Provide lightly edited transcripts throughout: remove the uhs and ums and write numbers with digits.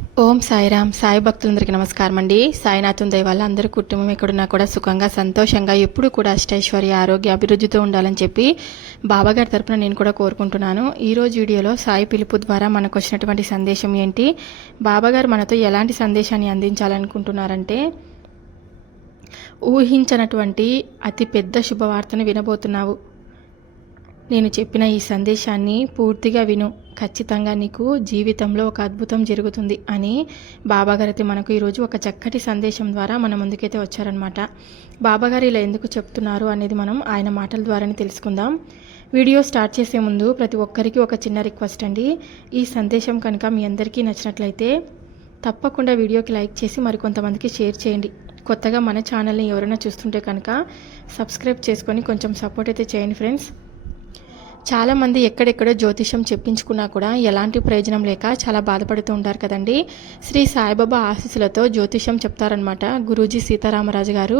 ఓం సాయిరామ్. సాయి భక్తులందరికీ నమస్కారం అండి. సాయినాథుని దయ వల్ల అందరి కుటుంబం ఎక్కడున్నా కూడా సుఖంగా సంతోషంగా ఎప్పుడు కూడా అష్టైశ్వర్య ఆరోగ్య అభివృద్ధితో ఉండాలని చెప్పి బాబాగారి తరపున నేను కూడా కోరుకుంటున్నాను. ఈరోజు వీడియోలో సాయి పిలుపు ద్వారా మనకు వచ్చినటువంటి సందేశం ఏంటి, బాబాగారు మనతో ఎలాంటి సందేశాన్ని అందించాలనుకుంటున్నారంటే, ఊహించనటువంటి అతి పెద్ద శుభవార్తను వినబోతున్నావు. నేను చెప్పిన ఈ సందేశాన్ని పూర్తిగా విను, ఖచ్చితంగా నీకు జీవితంలో ఒక అద్భుతం జరుగుతుంది అని బాబాగారైతే మనకు ఈరోజు ఒక చక్కటి సందేశం ద్వారా మన ముందుకైతే వచ్చారనమాట. బాబాగారు ఇలా ఎందుకు చెప్తున్నారు అనేది మనం ఆయన మాటల ద్వారానే తెలుసుకుందాం. వీడియో స్టార్ట్ చేసే ముందు ప్రతి ఒక్కరికి ఒక చిన్న రిక్వెస్ట్ అండి. ఈ సందేశం కనుక మీ అందరికీ నచ్చినట్లయితే తప్పకుండా వీడియోకి లైక్ చేసి మరికొంతమందికి షేర్ చేయండి. కొత్తగా మన ఛానల్ని ఎవరైనా చూస్తుంటే కనుక సబ్స్క్రైబ్ చేసుకొని కొంచెం సపోర్ట్ అయితే చేయండి ఫ్రెండ్స్. చాలామంది ఎక్కడెక్కడో జ్యోతిషం చెప్పించుకున్నా కూడా ఎలాంటి ప్రయోజనం లేక చాలా బాధపడుతూ ఉంటారు కదండి. శ్రీ సాయిబాబా ఆశీస్సులతో జ్యోతిషం చెప్తారనమాట గురూజీ సీతారామరాజు గారు.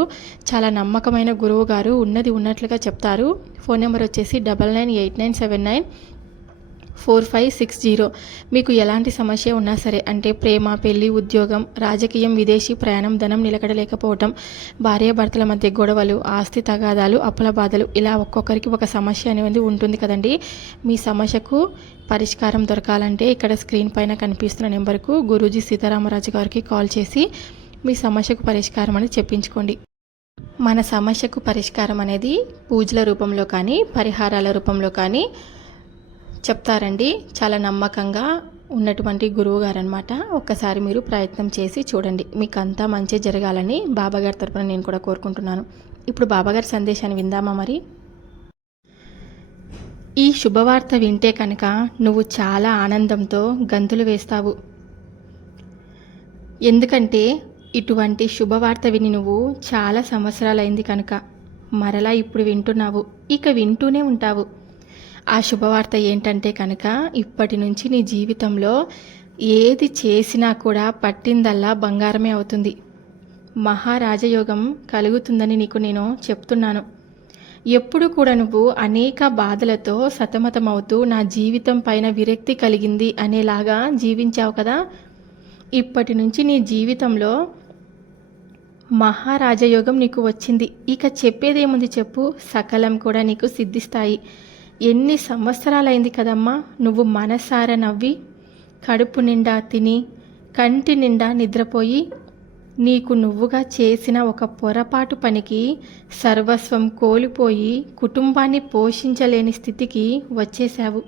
చాలా నమ్మకమైన గురువు గారు, ఉన్నది ఉన్నట్లుగా చెప్తారు. ఫోన్ నెంబర్ వచ్చేసి 9989794560. మీకు ఎలాంటి సమస్య ఉన్నా సరే, అంటే ప్రేమ, పెళ్లి, ఉద్యోగం, రాజకీయం, విదేశీ ప్రయాణం, ధనం నిలకడలేకపోవటం, భార్యాభర్తల మధ్య గొడవలు, ఆస్తి తగాదాలు, అప్పుల బాధలు, ఇలా ఒక్కొక్కరికి ఒక సమస్య అనేది ఉంటుంది కదండి. మీ సమస్యకు పరిష్కారం దొరకాలంటే ఇక్కడ స్క్రీన్ పైన కనిపిస్తున్న నెంబర్కు గురూజీ సీతారామరాజు గారికి కాల్ చేసి మీ సమస్యకు పరిష్కారం అనేది చెప్పించుకోండి. మన సమస్యకు పరిష్కారం అనేది పూజల రూపంలో కానీ పరిహారాల రూపంలో కానీ చెప్తారండి. చాలా నమ్మకంగా ఉన్నటువంటి గురువు గారు అనమాట. ఒక్కసారి మీరు ప్రయత్నం చేసి చూడండి, మీకు అంతా మంచి జరగాలని బాబాగారి తరపున నేను కూడా కోరుకుంటున్నాను. ఇప్పుడు బాబాగారి సందేశాన్ని విందామా మరి. ఈ శుభవార్త వింటే కనుక నువ్వు చాలా ఆనందంతో గంతులు వేస్తావు. ఎందుకంటే ఇటువంటి శుభవార్త విని నువ్వు చాలా సంవత్సరాలైంది కనుక మరలా ఇప్పుడు వింటున్నావు, ఇక వింటూనే ఉంటావు. ఆ శుభవార్త ఏంటంటే కనుక, ఇప్పటి నుంచి నీ జీవితంలో ఏది చేసినా కూడా పట్టిందల్లా బంగారమే అవుతుంది. మహారాజయోగం కలుగుతుందని నీకు నేను చెప్తున్నాను. ఎప్పుడు కూడా నువ్వు అనేక బాధలతో సతమతమవుతూ నా జీవితం పైన విరక్తి కలిగింది అనేలాగా జీవించావు కదా. ఇప్పటి నుంచి నీ జీవితంలో మహారాజయోగం నీకు వచ్చింది. ఇక చెప్పేదేముంది చెప్పు, సకలం కూడా నీకు సిద్ధిస్తాయి. ఎన్ని సంవత్సరాలైంది కదమ్మా నువ్వు మనసారా నవ్వి, కడుపు నిండా తిని, కంటి నిండా నిద్రపోయి, నీకు నువ్వుగా చేసిన ఒక పొరపాటు పనికి సర్వస్వం కోల్పోయి కుటుంబాన్ని పోషించలేని స్థితికి వచ్చేశావు.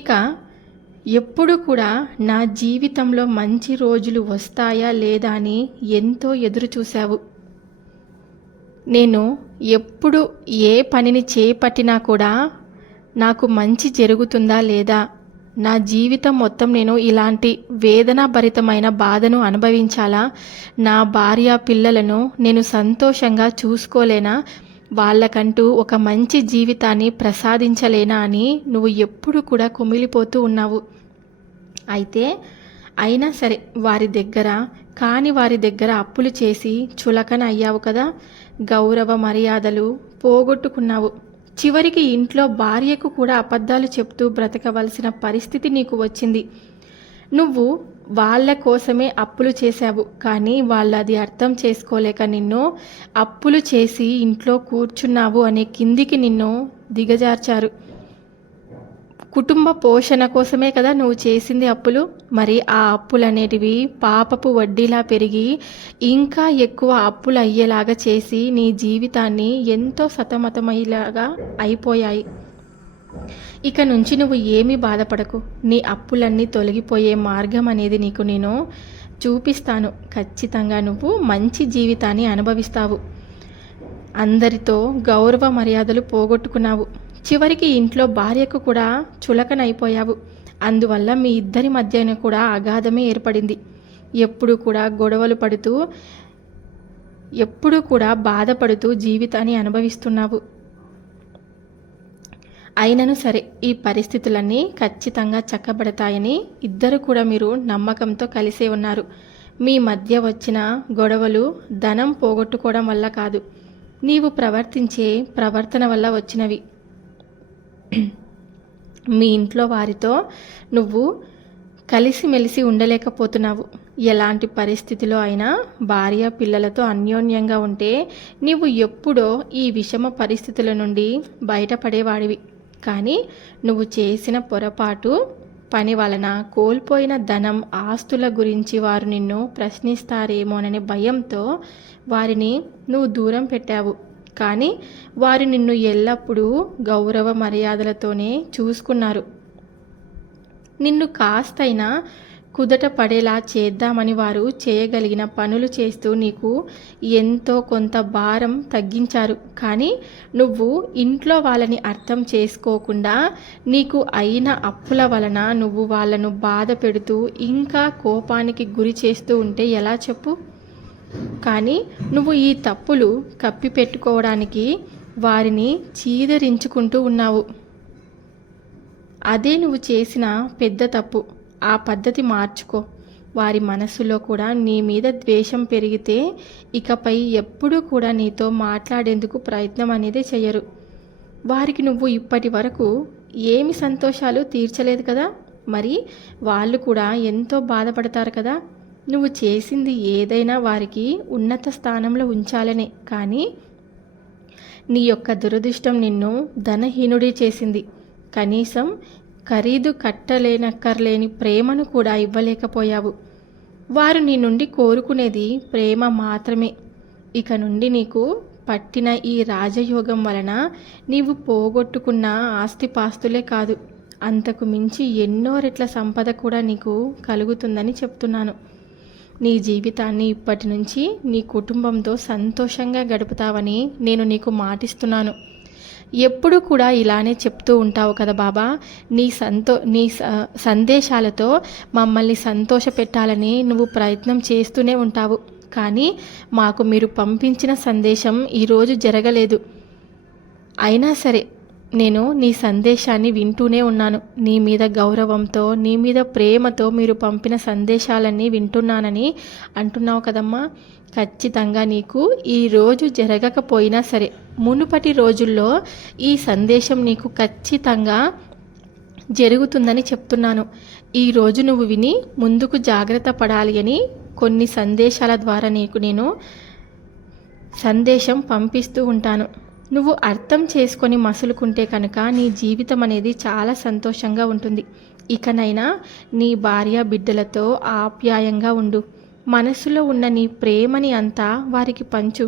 ఇక ఎప్పుడు కూడా నా జీవితంలో మంచి రోజులు వస్తాయా లేదా అని ఎంతో ఎదురు చూశావు. నేను ఎప్పుడు ఏ పనిని చేపట్టినా కూడా నాకు మంచి జరుగుతుందా లేదా, నా జీవితం మొత్తం నేను ఇలాంటి వేదనాభరితమైన బాధను అనుభవించాలా, నా భార్య పిల్లలను నేను సంతోషంగా చూసుకోలేనా, వాళ్ళకంటూ ఒక మంచి జీవితాన్ని ప్రసాదించలేనా అని నువ్వు ఎప్పుడు కూడా కుమిలిపోతూ ఉన్నావు. అయితే అయినా సరే వారి దగ్గర అప్పులు చేసి చులకన అయ్యావు కదా. గౌరవ మర్యాదలు పోగొట్టుకున్నావు. చివరికి ఇంట్లో భార్యకు కూడా అబద్ధాలు చెప్తూ బ్రతకవలసిన పరిస్థితి నీకు వచ్చింది. నువ్వు వాళ్ళ కోసమే అప్పులు చేశావు, కానీ వాళ్ళు అది అర్థం చేసుకోలేక నిన్ను అప్పులు చేసి ఇంట్లో కూర్చున్నావు అనే కిందికి నిన్ను దిగజార్చారు. కుటుంబ పోషణ కోసమే కదా నువ్వు చేసింది అప్పులు. మరి ఆ అప్పులు అనేటివి పాపపు వడ్డీలా పెరిగి ఇంకా ఎక్కువ అప్పులు అయ్యేలాగా చేసి నీ జీవితాన్ని ఎంతో సతమతమయ్యేలాగా అయిపోయాయి. ఇక నుంచి నువ్వు ఏమీ బాధపడకు, నీ అప్పులన్నీ తొలగిపోయే మార్గం అనేది నీకు నేను చూపిస్తాను. ఖచ్చితంగా నువ్వు మంచి జీవితాన్ని అనుభవిస్తావు. అందరితో గౌరవ మర్యాదలు పోగొట్టుకున్నావు. చివరికి ఇంట్లో భార్యకు కూడా చులకనైపోయావు. అందువల్ల మీ ఇద్దరి మధ్యన కూడా అగాధమే ఏర్పడింది. ఎప్పుడు కూడా గొడవలు పడుతూ, ఎప్పుడు కూడా బాధపడుతూ జీవితాన్ని అనుభవిస్తున్నావు. అయినను సరే ఈ పరిస్థితులన్నీ ఖచ్చితంగా చక్కబడతాయని ఇద్దరు కూడా మీరు నమ్మకంతో కలిసే ఉన్నారు. మీ మధ్య వచ్చిన గొడవలు ధనం పోగొట్టుకోవడం వల్ల కాదు, నీవు ప్రవర్తించే ప్రవర్తన వల్ల వచ్చినవి. మీ ఇంట్లో వారితో నువ్వు కలిసిమెలిసి ఉండలేకపోతున్నావు. ఎలాంటి పరిస్థితిలో అయినా భార్య పిల్లలతో అన్యోన్యంగా ఉంటే నీవు ఎప్పుడో ఈ విషమ పరిస్థితుల నుండి బయటపడేవాడివి. కానీ నువ్వు చేసిన పొరపాటు పని వలన కోల్పోయిన ధనం ఆస్తుల గురించి వారు నిన్ను ప్రశ్నిస్తారేమోననే భయంతో వారిని నువ్వు దూరం పెట్టావు. కానీ వారు నిన్ను ఎల్లప్పుడూ గౌరవ మర్యాదలతోనే చూసుకున్నారు. నిన్ను కాస్తైనా కుదట పడేలా చేద్దామని వారు చేయగలిగిన పనులు చేస్తూ నీకు ఎంతో కొంత భారం తగ్గించారు. కానీ నువ్వు ఇంట్లో వాళ్ళని అర్థం చేసుకోకుండా నీకు అయిన అప్పుల వలన నువ్వు వాళ్ళను బాధ పెడుతూ ఇంకా కోపానికి గురి చేస్తూ ఉంటే ఎలా చెప్పు? కానీ నువ్వు ఈ తప్పులు కప్పిపెట్టుకోవడానికి వారిని చీదరించుకుంటూ ఉన్నావు. అదే నువ్వు చేసిన పెద్ద తప్పు. ఆ పద్ధతి మార్చుకో. వారి మనస్సులో కూడా నీ మీద ద్వేషం పెరిగితే ఇకపై ఎప్పుడూ కూడా నీతో మాట్లాడేందుకు ప్రయత్నం అనేది చేయరు. వారికి నువ్వు ఇప్పటి వరకు ఏమి సంతోషాలు తీర్చలేదు కదా, మరి వాళ్ళు కూడా ఎంతో బాధపడతారు కదా. నువ్వు చేసింది ఏదైనా వారికి ఉన్నత స్థానంలో ఉంచాలనే. కానీ నీ యొక్క దురదృష్టం నిన్ను ధనహీనుడి చేసింది. కనీసం ఖరీదు కట్టలేనక్కర్లేని ప్రేమను కూడా ఇవ్వలేకపోయావు. వారు నీ నుండి కోరుకునేది ప్రేమ మాత్రమే. ఇక నుండి నీకు పట్టిన ఈ రాజయోగం వలన నీవు పోగొట్టుకున్న ఆస్తిపాస్తులే కాదు, అంతకు మించి ఎన్నో రెట్ల సంపద కూడా నీకు కలుగుతుందని చెప్తున్నాను. నీ జీవితాన్ని ఇప్పటి నుంచి నీ కుటుంబంతో సంతోషంగా గడుపుతావని నేను నీకు మాటిస్తున్నాను. ఎప్పుడు కూడా ఇలానే చెప్తూ ఉంటావు కదా బాబా, నీ సందేశాలతో మమ్మల్ని సంతోషపెట్టాలని నువ్వు ప్రయత్నం చేస్తూనే ఉంటావు. కానీ మాకు మీరు పంపించిన సందేశం ఈరోజు జరగలేదు. అయినా సరే నేను నీ సందేశాన్ని వింటూనే ఉన్నాను. నీ మీద గౌరవంతో, నీ మీద ప్రేమతో మీరు పంపిన సందేశాలన్నీ వింటున్నానని అంటున్నావు కదమ్మా. ఖచ్చితంగా నీకు ఈరోజు జరగకపోయినా సరే మునుపటి రోజుల్లో ఈ సందేశం నీకు ఖచ్చితంగా జరుగుతుందని చెప్తున్నాను. ఈరోజు నువ్వు విని ముందుకు జాగ్రత్త పడాలి అని కొన్ని సందేశాల ద్వారా నేను సందేశం పంపిస్తూ ఉంటాను. నువ్వు అర్థం చేసుకొని మసులుకుంటే కనుక నీ జీవితం అనేది చాలా సంతోషంగా ఉంటుంది. ఇకనైనా నీ భార్య బిడ్డలతో ఆప్యాయంగా ఉండు. మనసులో ఉన్న నీ ప్రేమని అంతా వారికి పంచు.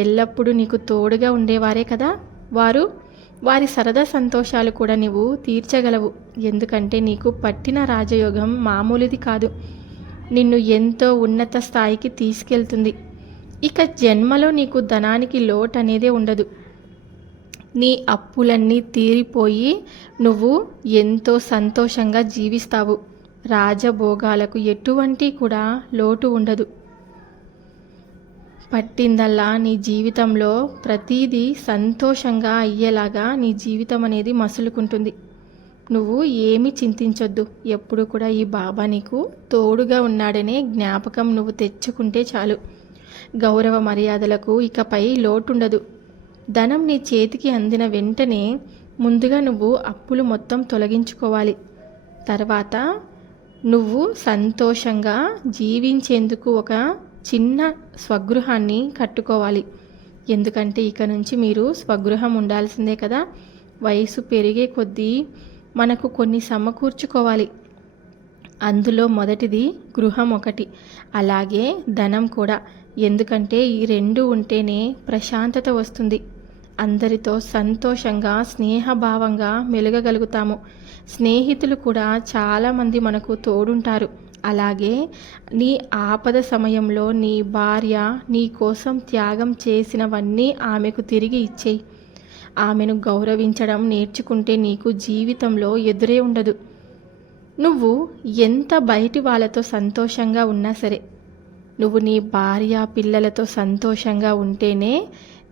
ఎల్లప్పుడూ నీకు తోడుగా ఉండేవారే కదా వారి సరదా సంతోషాలు కూడా నువ్వు తీర్చగలవు. ఎందుకంటే నీకు పట్టిన రాజయోగం మామూలుది కాదు. నిన్ను ఎంతో ఉన్నత స్థాయికి తీసుకెళ్తుంది. ఇక జన్మలో నీకు ధనానికి లోటు అనేదే ఉండదు. నీ అప్పులన్నీ తీరిపోయి నువ్వు ఎంతో సంతోషంగా జీవిస్తావు. రాజభోగాలకు ఎటువంటి కూడా లోటు ఉండదు. పట్టిందల్లా నీ జీవితంలో ప్రతీదీ సంతోషంగా అయ్యేలాగా నీ జీవితం అనేది మసులుకుంటుంది. నువ్వు ఏమీ చింతించొద్దు. ఎప్పుడు కూడా ఈ బాబా నీకు తోడుగా ఉన్నాడనే జ్ఞాపకం నువ్వు తెచ్చుకుంటే చాలు. గౌరవ మర్యాదలకు ఇకపై లోటుండదు. ధనం నీ చేతికి అందిన వెంటనే ముందుగా నువ్వు అప్పులు మొత్తం తొలగించుకోవాలి. తర్వాత నువ్వు సంతోషంగా జీవించేందుకు ఒక చిన్న స్వగృహాన్ని కట్టుకోవాలి. ఎందుకంటే ఇక నుంచి మీరు స్వగృహం ఉండాల్సిందే కదా. వయసు పెరిగే కొద్దీ మనకు కొన్ని సమకూర్చుకోవాలి. అందులో మొదటిది గృహం ఒకటి, అలాగే ధనం కూడా. ఎందుకంటే ఈ రెండు ఉంటేనే ప్రశాంతత వస్తుంది. అందరితో సంతోషంగా స్నేహభావంగా మెలగగలుగుతాము. స్నేహితులు కూడా చాలామంది మనకు తోడుంటారు. అలాగే నీ ఆపద సమయంలో నీ భార్య నీ కోసం త్యాగం చేసినవన్నీ ఆమెకు తిరిగి ఇచ్చేయి. ఆమెను గౌరవించడం నేర్చుకుంటే నీకు జీవితంలో ఎదురే ఉండదు. నువ్వు ఎంత బయటి వాళ్ళతో సంతోషంగా ఉన్నా సరే, నువ్వు నీ భార్య పిల్లలతో సంతోషంగా ఉంటేనే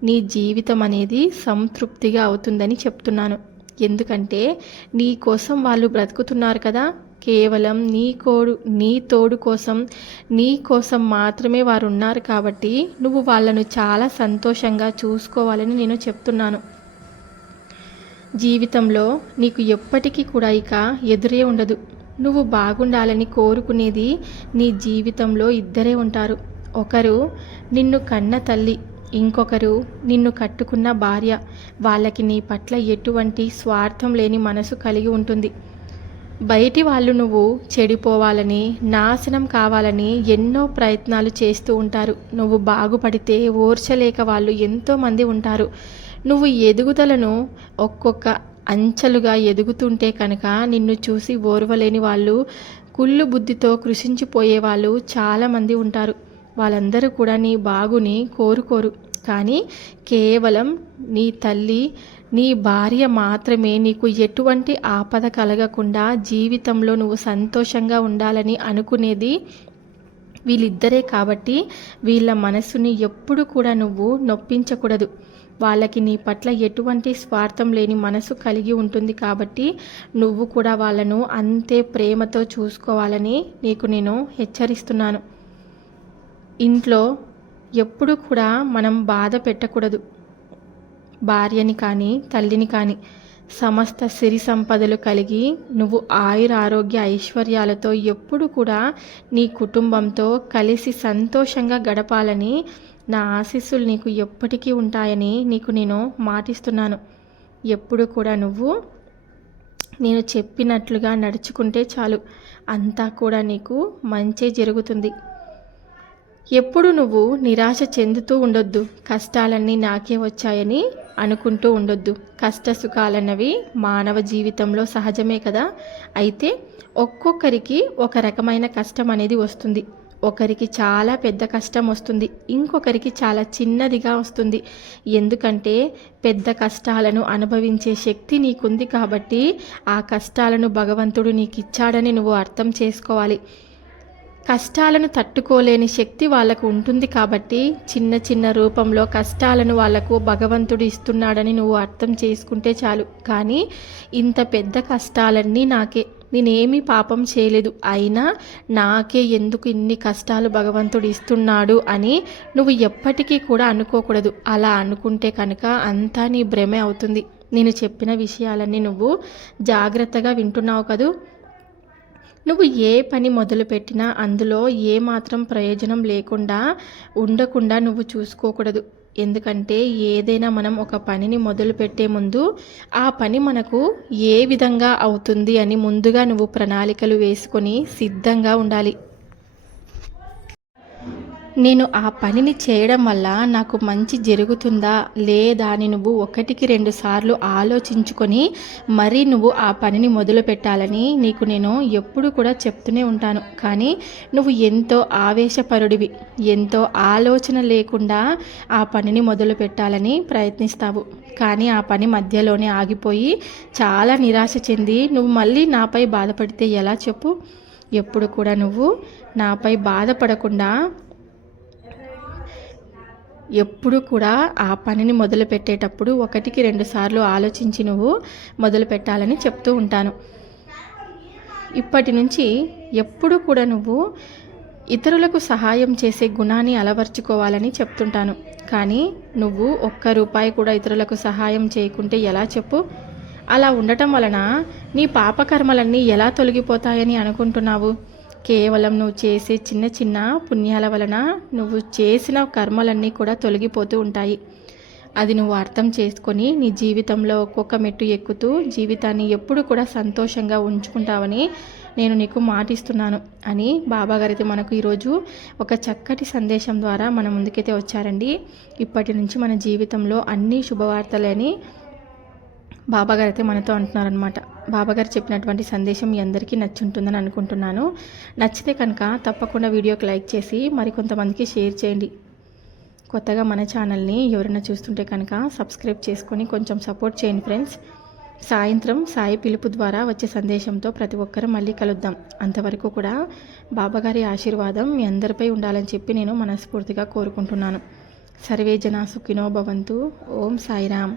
నీ జీవితం అనేది సంతృప్తిగా అవుతుందని చెప్తున్నాను. ఎందుకంటే నీ కోసం వాళ్ళు బ్రతుకుతున్నారు కదా. కేవలం నీ తోడు కోసం, నీ కోసం మాత్రమే వారు ఉన్నారు. కాబట్టి నువ్వు వాళ్ళను చాలా సంతోషంగా చూసుకోవాలని నేను చెప్తున్నాను. జీవితంలో నీకు ఎప్పటికీ కూడా ఇక ఎదురే ఉండదు. నువ్వు బాగుండాలని కోరుకునేది నీ జీవితంలో ఇద్దరే ఉంటారు. ఒకరు నిన్ను కన్న తల్లి, ఇంకొకరు నిన్ను కట్టుకున్న భార్య. వాళ్ళకి నీ పట్ల ఎటువంటి స్వార్థం లేని మనసు కలిగి ఉంటుంది. బయటి వాళ్ళు నువ్వు చెడిపోవాలని, నాశనం కావాలని ఎన్నో ప్రయత్నాలు చేస్తూ ఉంటారు. నువ్వు బాగుపడితే ఓర్చలేక వాళ్ళు ఎంతోమంది ఉంటారు. నువ్వు ఎదుగుదలను ఒక్కొక్క అంచెలుగా ఎదుగుతుంటే కనుక నిన్ను చూసి ఓర్వలేని వాళ్ళు, కుళ్ళు బుద్ధితో కృషించిపోయే వాళ్ళు చాలామంది ఉంటారు. వాళ్ళందరూ కూడా నీ బాగుని కోరుకోరు. కానీ కేవలం నీ తల్లి, నీ భార్య మాత్రమే నీకు ఎటువంటి ఆపద కలగకుండా జీవితంలో నువ్వు సంతోషంగా ఉండాలని అనుకునేది వీళ్ళిద్దరే. కాబట్టి వీళ్ళ మనసుని ఎప్పుడు కూడా నువ్వు నొప్పించకూడదు. వాళ్ళకి నీ పట్ల ఎటువంటి స్వార్థం లేని మనసు కలిగి ఉంటుంది. కాబట్టి నువ్వు కూడా వాళ్ళను అంతే ప్రేమతో చూసుకోవాలని నీకు నేను హెచ్చరిస్తున్నాను. ఇంట్లో ఎప్పుడు కూడా మనం బాధ పెట్టకూడదు. భార్యని కానీ తల్లిని కానీ. సమస్త సిరి సంపదలు కలిగి నువ్వు ఆయుర ఆరోగ్య ఐశ్వర్యాలతో ఎప్పుడు కూడా నీ కుటుంబంతో కలిసి సంతోషంగా గడపాలని నా ఆశీస్సులు నీకు ఎప్పటికీ ఉంటాయని నీకు నేను మాటిస్తున్నాను. ఎప్పుడు కూడా నువ్వు నేను చెప్పినట్లుగా నడుచుకుంటే చాలు, అంతా కూడా నీకు మంచే జరుగుతుంది. ఎప్పుడు నువ్వు నిరాశ చెందుతూ ఉండొద్దు. కష్టాలన్నీ నాకే వచ్చాయని అనుకుంటూ ఉండొద్దు. కష్ట సుఖాలన్నవి మానవ జీవితంలో సహజమే కదా. అయితే ఒక్కొక్కరికి ఒక రకమైన కష్టం అనేది వస్తుంది. ఒకరికి చాలా పెద్ద కష్టం వస్తుంది, ఇంకొకరికి చాలా చిన్నదిగా వస్తుంది. ఎందుకంటే పెద్ద కష్టాలను అనుభవించే శక్తి నీకుంది కాబట్టి ఆ కష్టాలను భగవంతుడు నీకు ఇచ్చాడని నువ్వు అర్థం చేసుకోవాలి. కష్టాలను తట్టుకోలేని శక్తి వాళ్ళకు ఉంటుంది కాబట్టి చిన్న చిన్న రూపంలో కష్టాలను వాళ్లకు భగవంతుడు ఇస్తున్నాడని నువ్వు అర్థం చేసుకుంటే చాలు. కానీ ఇంత పెద్ద కష్టాలన్నీ నాకే, నేనేమీ పాపం చేయలేదు, అయినా నాకే ఎందుకు ఇన్ని కష్టాలు భగవంతుడు ఇస్తున్నాడు అని నువ్వు ఎప్పటికీ కూడా అనుకోకూడదు. అలా అనుకుంటే కనుక అంతా నీ భ్రమే అవుతుంది. నేను చెప్పిన విషయాలన్నీ నువ్వు జాగ్రత్తగా వింటున్నావు కదూ. నువ్వు ఏ పని మొదలుపెట్టినా అందులో ఏమాత్రం ప్రయోజనం లేకుండా ఉండకుండా నువ్వు చూసుకోకూడదు. ఎందుకంటే ఏదైనా మనం ఒక పనిని మొదలుపెట్టే ముందు ఆ పని మనకు ఏ విధంగా అవుతుంది అని ముందుగా నువ్వు ప్రణాళికలు వేసుకొని సిద్ధంగా ఉండాలి. నేను ఆ పనిని చేయడం వల్ల నాకు మంచి జరుగుతుందా లేదా అని నువ్వు 1-2 సార్లు ఆలోచించుకొని మరీ నువ్వు ఆ పనిని మొదలు పెట్టాలని నీకు నేను ఎప్పుడు కూడా చెప్తూనే ఉంటాను. కానీ నువ్వు ఎంతో ఆవేశపరుడివి, ఎంతో ఆలోచన లేకుండా ఆ పనిని మొదలు పెట్టాలని ప్రయత్నిస్తావు. కానీ ఆ పని మధ్యలోనే ఆగిపోయి చాలా నిరాశ చెంది నువ్వు మళ్ళీ నాపై బాధపడితే ఎలా చెప్పు? ఎప్పుడు కూడా నువ్వు నాపై బాధపడకుండా ఎప్పుడు కూడా ఆ పనిని మొదలు పెట్టేటప్పుడు 1-2 సార్లు ఆలోచించి నువ్వు మొదలు పెట్టాలని చెప్తూ ఉంటాను. ఇప్పటి నుంచి ఎప్పుడు కూడా నువ్వు ఇతరులకు సహాయం చేసే గుణాన్ని అలవర్చుకోవాలని చెప్తుంటాను. కానీ నువ్వు ₹1 కూడా ఇతరులకు సహాయం చేయకుంటే ఎలా చెప్పు? అలా ఉండటం వలన నీ పాపకర్మలన్నీ ఎలా తొలగిపోతాయని అనుకుంటున్నావు? కేవలం నువ్వు చేసే చిన్న చిన్న పుణ్యాల వలన నువ్వు చేసిన కర్మలన్నీ కూడా తొలగిపోతూ ఉంటాయి. అది నువ్వు అర్థం చేసుకొని నీ జీవితంలో ఒక్కొక్క మెట్టు ఎక్కుతూ జీవితాన్ని ఎప్పుడు కూడా సంతోషంగా ఉంచుకుంటావని నేను నీకు మాటిస్తున్నాను అని బాబాగారైతే మనకు ఈరోజు ఒక చక్కటి సందేశం ద్వారా మన ముందుకైతే వచ్చారండి. ఇప్పటి నుంచి మన జీవితంలో అన్ని శుభవార్తలని బాబాగారు అయితే మనతో అంటున్నారనమాట. బాబాగారు చెప్పినటువంటి సందేశం మీ అందరికీ నచ్చుంటుందని అనుకుంటున్నాను. నచ్చితే కనుక తప్పకుండా వీడియోకి లైక్ చేసి మరికొంతమందికి షేర్ చేయండి. కొత్తగా మన ఛానల్ని ఎవరైనా చూస్తుంటే కనుక సబ్స్క్రైబ్ చేసుకొని కొంచెం సపోర్ట్ చేయండి ఫ్రెండ్స్. సాయంత్రం సాయి పిలుపు ద్వారా వచ్చే సందేశంతో ప్రతి ఒక్కరూ మళ్ళీ కలుద్దాం. అంతవరకు కూడా బాబాగారి ఆశీర్వాదం మీ అందరిపై ఉండాలని చెప్పి నేను మనస్ఫూర్తిగా కోరుకుంటున్నాను. సర్వే జనా సుఖినో భవంతు. ఓం సాయిరామ్.